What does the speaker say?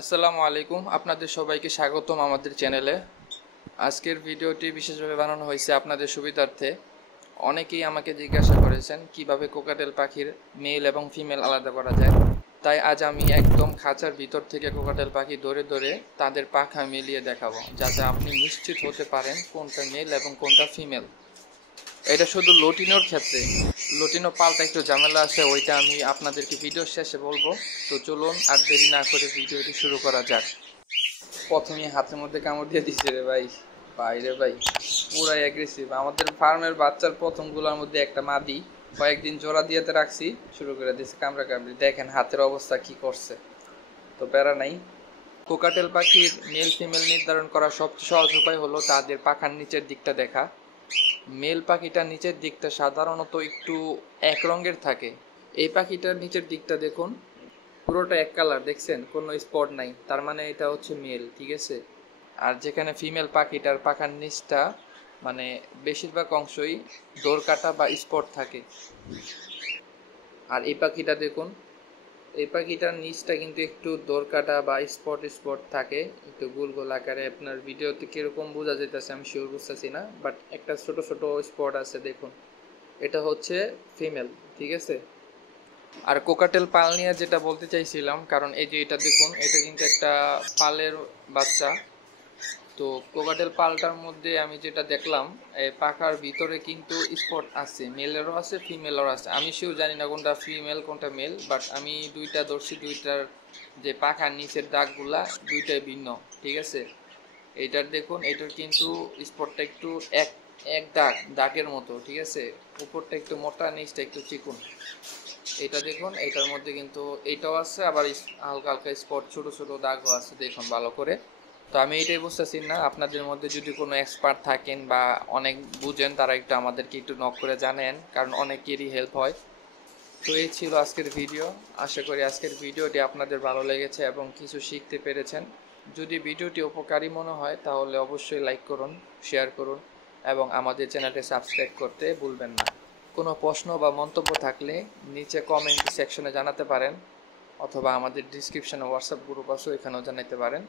আসসালামু আলাইকুম, আপনাদের সবাইকে স্বাগতম আমাদের চ্যানেলে। আজকের ভিডিওটি বিশেষভাবে বানানো হয়েছে আপনাদের সুবিধার্থে। অনেকেই আমাকে জিজ্ঞাসা করেছেন কিভাবে কোকাটেল পাখির মেল এবং ফিমেল আলাদা করা যায়। তাই আজ আমি একদম খাঁচার ভিতর থেকে কোকাটেল পাখি ধরে ধরে তাদের পাখা মিলিয়ে দেখাবো, যাতে আপনি নিশ্চিত হতে পারেন কোনটা মেল এবং কোনটা ফিমেল। এটা শুধু লটিনোর ক্ষেত্রে, লটিনো পালটা একটু ঝামেলা আছে, ওইটা আমি আপনাদেরকে ভিডিও শেষে বলবো। তো চলুন আর দেরি না করে ভিডিওটি শুরু করা যাক। প্রথমে হাতের মধ্যে কামড় দিয়ে দিচ্ছে রে ভাই, বাইরে ভাই পুরাই অ্যাগ্রেসিভ। আমাদের ফার্মের বাচ্চার প্রথমগুলোর মধ্যে একটা মাদি কয়েকদিন জোড়া দিয়েতে রাখছি, শুরু করে দিচ্ছে কামড়া কামড়ি। দেখেন হাতের অবস্থা কি করছে, তো প্যারা নাই। কোকাটেল পাখির মেল ফিমেল নির্ধারণ করার সবচেয়ে সহজ উপায় হলো তাদের পাখার নিচের দিকটা দেখা। মেল পাখিটার নিচের দিকটা সাধারণত একটু এক রঙের থাকে। এই পাখিটার নিচের দিকটা দেখুন, পুরোটা এক কালার, দেখছেন কোনো স্পট নাই, তার মানে এটা হচ্ছে মেল, ঠিক আছে। আর যেখানে ফিমেল পাখিটার পাখার নিচটা মানে বেশিরভাগ অংশই দোর কাটা বা স্পট থাকে। আর এই পাখিটা দেখুন, এই পাখিটার নিচটা কিন্তু একটু দোর কাটা বা স্পট স্পট থাকে, একটু গোল গোল আকারে। আপনার ভিডিওতে কিরকম বোঝা যেতেছে আমি শিওর বুঝতেছি না, বাট একটা ছোট ছোট স্পট আছে দেখুন, এটা হচ্ছে ফিমেল, ঠিক আছে। আর কোকাটেল পাল নিয়ে যেটা বলতে চাইছিলাম, কারণ এই যে এটা দেখুন, এটা কিন্তু একটা পালের বাচ্চা। তো কোকাটেল পালটার মধ্যে আমি যেটা দেখলাম, এই পাখার ভিতরে কিন্তু স্পট আছে, মেলেরও আছে ফিমেলেরও আছে। আমি সেও জানি না কোনটা ফিমেল কোনটা মেল, বাট আমি দুইটা ধরছি, দুইটার যে পাখার নিচের দাগগুলা দুইটাই ভিন্ন, ঠিক আছে। এইটার দেখুন, এটার কিন্তু স্পটটা একটু এক এক দাগের মতো, ঠিক আছে। উপরটা একটু মোটা, নিচটা একটু চিকুন। এটা দেখুন, এটার মধ্যে কিন্তু এটাও আছে, আবার হালকা হালকা স্পট ছোট ছোট দাগও আছে, দেখুন ভালো করে। তো আমি এটাই বুঝতেছি না, আপনাদের মধ্যে যদি কোনো এক্সপার্ট থাকেন বা অনেক বুঝেন, তারা একটু আমাদেরকে একটু নক করে জানেন, কারণ অনেকেরই হেল্প হয়। তো এই ছিল আজকের ভিডিও। আশা করি আজকের ভিডিওটি আপনাদের ভালো লেগেছে এবং কিছু শিখতে পেরেছেন। যদি ভিডিওটি উপকারী মনে হয় তাহলে অবশ্যই লাইক করুন, শেয়ার করুন এবং আমাদের চ্যানেলটি সাবস্ক্রাইব করতে ভুলবেন না। কোনো প্রশ্ন বা মন্তব্য থাকলে নিচে কমেন্ট সেকশনে জানাতে পারেন, অথবা আমাদের ডিসক্রিপশনে হোয়াটসঅ্যাপ গ্রুপ আছে, এখানেও জানাতে পারেন।